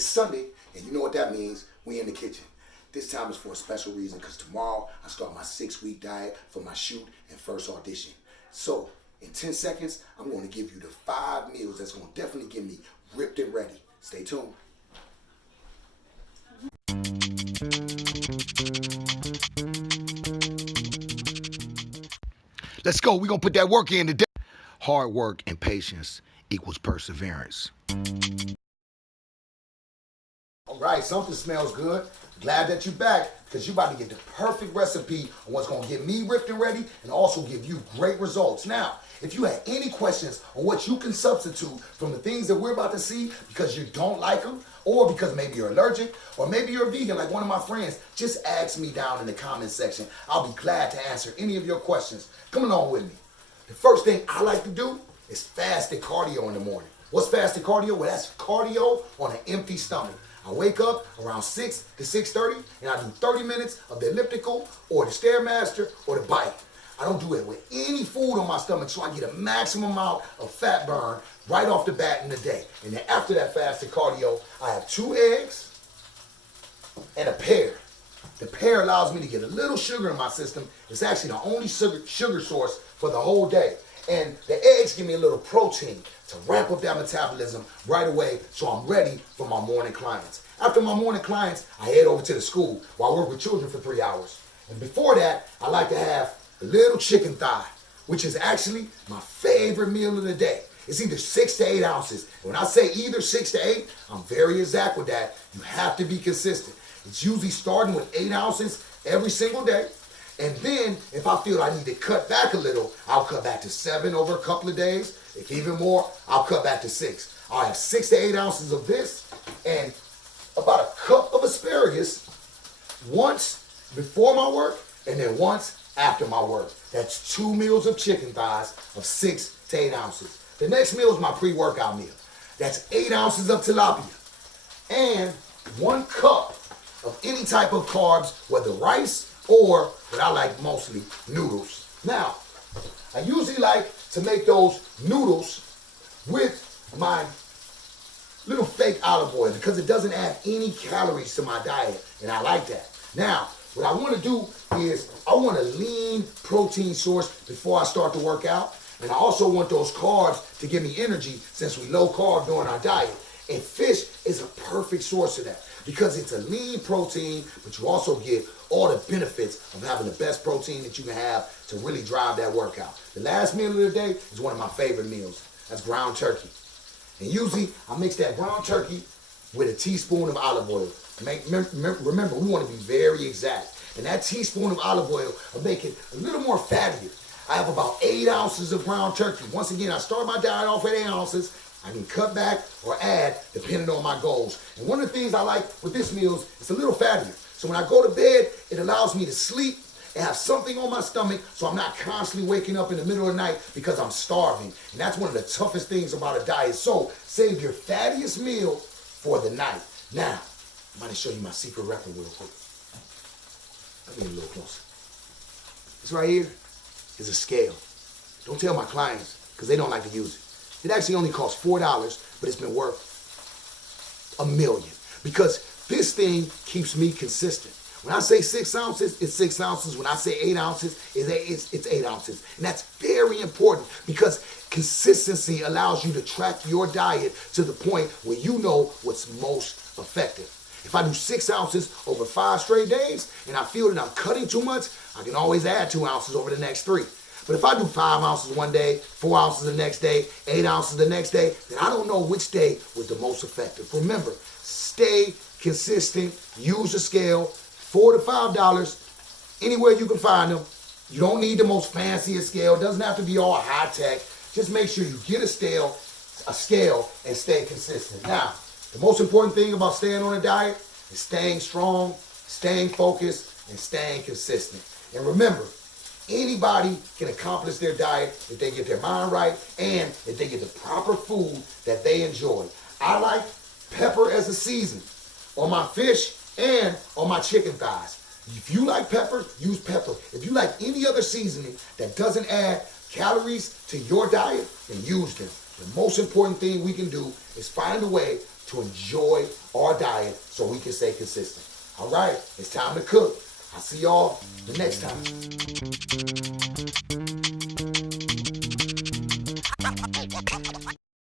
It's Sunday, and you know what that means. We in the kitchen. This time is for a special reason because tomorrow I start my 6-week diet for my shoot and first audition. So, in 10 seconds, I'm going to give you the 5 meals that's going to definitely get me ripped and ready. Stay tuned. Let's go. We're going to put that work in today. Hard work and patience equals perseverance. All right, something smells good. Glad that you're back because you're about to get the perfect recipe on what's going to get me ripped and ready and also give you great results. Now, if you had any questions on what you can substitute from the things that we're about to see because you don't like them or because maybe you're allergic or maybe you're a vegan like one of my friends, just ask me down in the comment section. I'll be glad to answer any of your questions. Come along with me. The first thing I like to do is fasted cardio in the morning. What's fasted cardio? Well, that's cardio on an empty stomach. I wake up around 6 to 6:30 and I do 30 minutes of the elliptical or the Stairmaster or the bike. I don't do it with any food on my stomach so I get a maximum amount of fat burn right off the bat in the day. And then after that fasted cardio, I have 2 eggs and a pear. The pear allows me to get a little sugar in my system. It's actually the only sugar source for the whole day. And the eggs give me a little protein to ramp up that metabolism right away so I'm ready for my morning clients. After my morning clients, I head over to the school where I work with children for 3 hours. And before that, I like to have a little chicken thigh, which is actually my favorite meal of the day. It's either 6 to 8 ounces. And when I say either 6 to 8, I'm very exact with that. You have to be consistent. It's usually starting with 8 ounces every single day. And then, if I feel I need to cut back a little, I'll cut back to 7 over a couple of days. If even more, I'll cut back to 6. I'll have 6 to 8 ounces of this and about a cup of asparagus once before my work and then once after my work. That's 2 meals of chicken thighs of 6 to 8 ounces. The next meal is my pre-workout meal. That's 8 ounces of tilapia and 1 cup of any type of carbs, whether rice or what I like mostly, noodles. Now, I usually like to make those noodles with my little fake olive oil because it doesn't add any calories to my diet, and I like that. Now, what I want to do is I want a lean protein source before I start to work out, and I also want those carbs to give me energy since we low carb during our diet. And fish is a perfect source of that because it's a lean protein, but you also get all the benefits of having the best protein that you can have to really drive that workout. The last meal of the day is one of my favorite meals. That's ground turkey. And usually I mix that ground turkey with a teaspoon of olive oil. Remember, we want to be very exact. And that teaspoon of olive oil will make it a little more fattier. I have about 8 ounces of ground turkey. Once again, I start my diet off at 8 ounces. I can cut back or add depending on my goals. And one of the things I like with this meal is it's a little fattier. So when I go to bed, it allows me to sleep and have something on my stomach so I'm not constantly waking up in the middle of the night because I'm starving. And that's one of the toughest things about a diet. So save your fattiest meal for the night. Now, I'm going to show you my secret weapon real quick. Let me get a little closer. This right here is a scale. Don't tell my clients because they don't like to use it. It actually only costs $4, but it's been worth $1 million because this thing keeps me consistent. When I say 6 ounces, it's 6 ounces. When I say 8 ounces, it's 8 ounces. And that's very important because consistency allows you to track your diet to the point where you know what's most effective. If I do 6 ounces over 5 straight days and I feel that I'm cutting too much, I can always add 2 ounces over the next 3. But if I do 5 ounces one day, 4 ounces the next day, 8 ounces the next day, then I don't know which day was the most effective. Remember, stay consistent, use a scale, $4 to $5, anywhere you can find them. You don't need the most fanciest scale. It doesn't have to be all high tech. Just make sure you get a scale and stay consistent. Now, the most important thing about staying on a diet is staying strong, staying focused, and staying consistent. And remember, anybody can accomplish their diet if they get their mind right and if they get the proper food that they enjoy. I like pepper as a season on my fish and on my chicken thighs. If you like pepper, use pepper. If you like any other seasoning that doesn't add calories to your diet, then use them. The most important thing we can do is find a way to enjoy our diet so we can stay consistent. All right, it's time to cook. I'll see y'all the next time.